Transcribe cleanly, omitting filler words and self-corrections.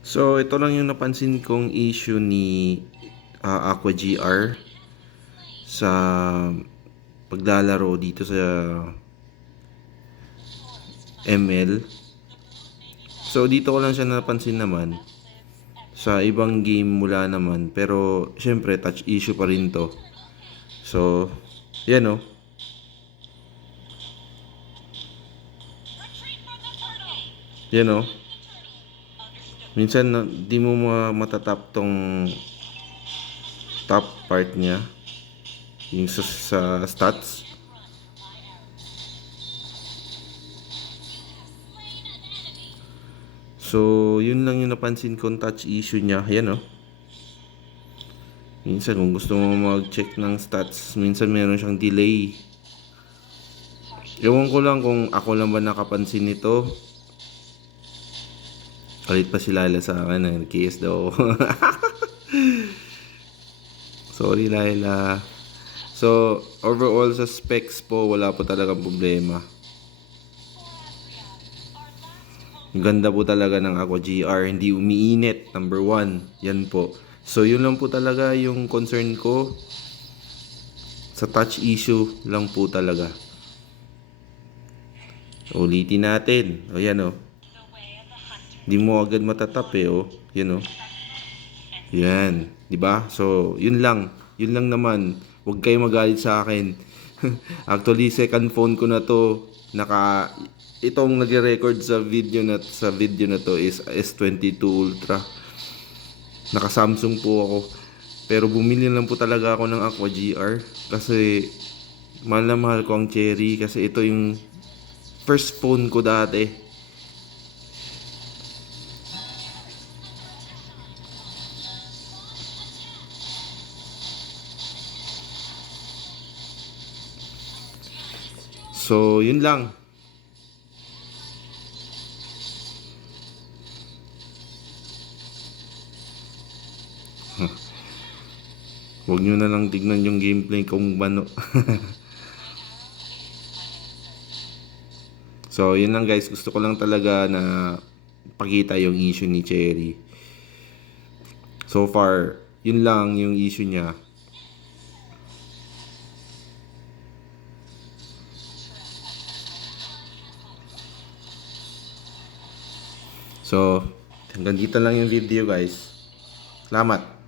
So, ito lang yung napansin kong issue ni Aqua GR sa paglalaro dito sa ML. So, dito ko lang siya napansin naman. Sa ibang game mula naman. Pero, syempre, touch issue pa rin to. So, yan o. Yan o. Minsan, di mo matatap tong top part niya. Yung sa stats. So, yun lang yung napansin kong touch issue niya. Yan o. Minsan, kung gusto mo mag-check ng stats, minsan meron siyang delay. Ewan ko lang kung ako lang ba nakapansin nito. Kalit pa si Lala sa akin. KS daw ako. Sorry, Laila. So, overall sa specs po, wala po talagang problema. Ganda po talaga ng Aqua GR. Hindi umiinit. Number 1. Yan po. So, yun lang po talaga yung concern ko. Sa touch issue lang po talaga. Ulitin natin. O yan o. Hindi mo agad matatap eh o. Yan o. Yan. Diba? So, yun lang. Yun lang naman. Huwag kayo magalit sa akin. Actually, second phone ko na to. Itong nagre-record sa video na to is S22 Ultra. Naka Samsung po ako. Pero bumili lang po talaga ako ng Aqua GR kasi mahal na mahal ko ang Cherry kasi ito yung first phone ko dati. So, yun lang. Huwag nyo na lang tignan yung gameplay kung bano. So, yun lang guys. Gusto ko lang talaga na pakita yung issue ni Cherry. So far, yun lang yung issue niya. So, hanggang dito lang yung video guys. Salamat.